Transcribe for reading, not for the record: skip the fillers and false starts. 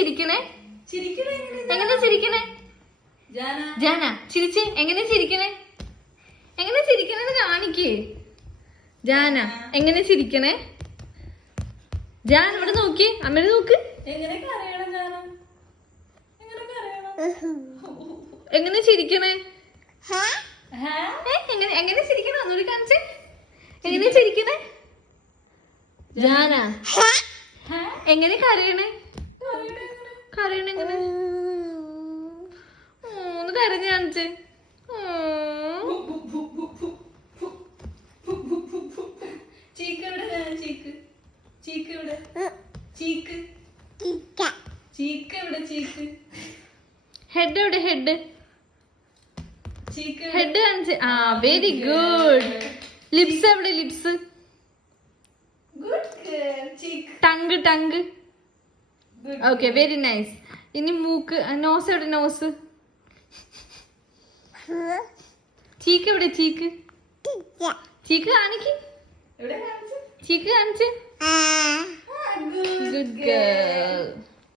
ചിരിക്കണേ? എങ്ങനെ ചിരിക്കണേ? ജാന ചിരിച്ചേ. എങ്ങനെ ചിരിക്കണേ? എങ്ങനെ ചിരിക്കണേന്ന് കാണിക്കേ. ജാന എങ്ങനെ ചിരിക്കണേ? ജാൻ ഇവിടെ നോക്കി, അമ്മേനെ നോക്ക്. എങ്ങനെ ചിരിക്കണേ? എങ്ങനെ ചിരിക്കണേ? ഒന്നുകൂടി കാണിച്ചേ. എങ്ങനെ ചിരിക്കണേ? ജാന എങ്ങനെ കരയണേ? കരയണേ എങ്ങനെ? ഒന്ന് കരഞ്ഞ് കാണിച്ചേ. ഹെഡ് എവിടെ? ഹെഡ് ഹെഡ് കാണിച്ച്. ആ വെരി ഗുഡ്. ലിപ്സ് എവിടെ? Lips. Tongue tongue. Okay very nice. ഇനി മൂക്ക്. നോസ് എവിടെ? നോസ്. ചീക്ക് എവിടെ? ചീക്ക്. ചീക്ക് കാണിക്ക്. ചീക്ക് കാണിച്ച്. Good girl.